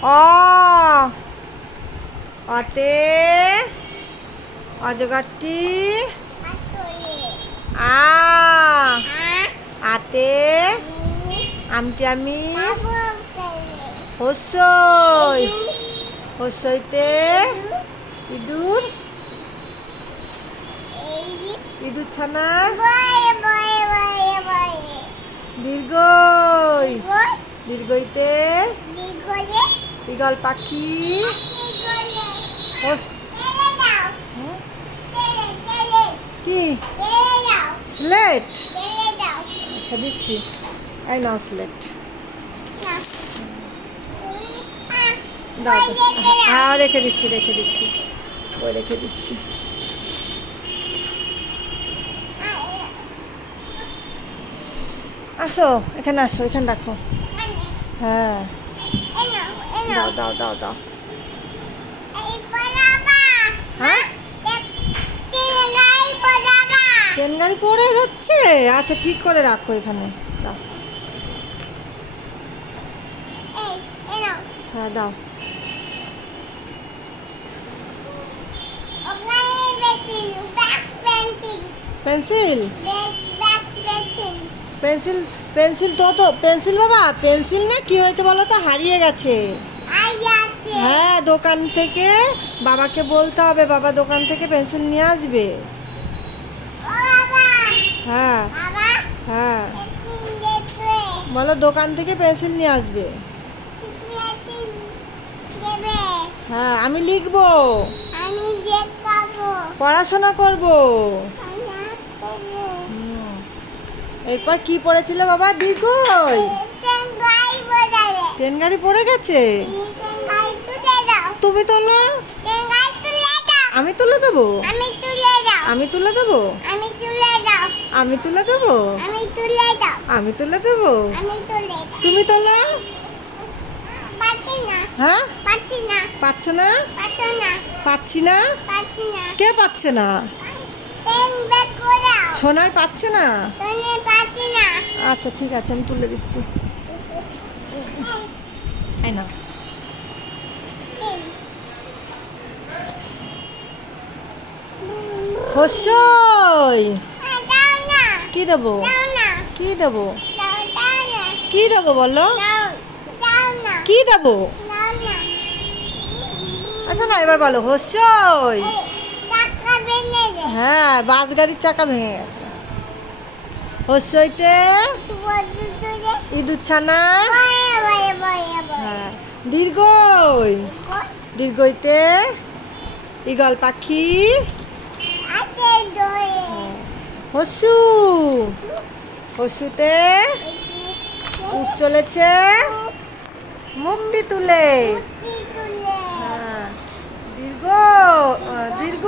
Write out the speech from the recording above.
অ অতে অজগরটি আ আতে আমটি আমি হস্যই হস্যইতে ইঁদুর ইঁদুর ছানা দীর্ঘই দীর্ঘইতে ঈগল পাখি কি স্লেট আচ্ছা দিচ্ছি এই নাও স্লেট দাও হ্যাঁ রেখে দিচ্ছি ওই রেখে দিচ্ছি আসো এখানে আসো এখানে রাখো হ্যাঁ দাও দাও দাও দাও হ্যাঁ ট্রেন গাড়ি পড়ে যাচ্ছে আচ্ছা ঠিক করে রাখো এখানে দাও হ্যাঁ দাও পেন্সিল পেন্সিল পেন্সিল তো পেন্সিল বাবা পেন্সিল না কি হয়েছে বলো তো হারিয়ে গেছে হ্যাঁ দোকান থেকে বাবাকে বলতে হবে বাবা দোকান থেকে পেন্সিল নিয়ে আসবে হ্যাঁ হ্যাঁ বলো দোকান থেকে পেন্সিল নিয়ে আসবে হ্যাঁ আমি লিখবো পড়াশোনা করবো এরপর কি পড়েছিল বাবা দীর্ঘই ট্রেন গাড়ি পড়ে গেছে তুমি তোলো আমি তুলে দেবো আমি তুলে দেবো আমি তুলে দেবো আমি তুলে দেবো তুমি তোলো হ্যাঁ পাচ্ছ না পাচ্ছি না কে পাচ্ছে না সোনাই পাচ্ছে না আচ্ছা ঠিক আছে আমি তুলে দিচ্ছি না হস্যই কি দেবো কি দেবো কি দেবো বলো কি দেবো আচ্ছা না এবার বলো হস্যই হ্যাঁ বাস গাড়ির চাকা ভেঙে গেছে হস্যইতে ইঁদুর ছানা হ্যাঁ দীর্ঘই দীর্ঘইতে ঈগল পাখি হস্যু হস্যুতে উঠ চলেছে মুখটি তুলে হ্যাঁ দীর্ঘ দীর্ঘ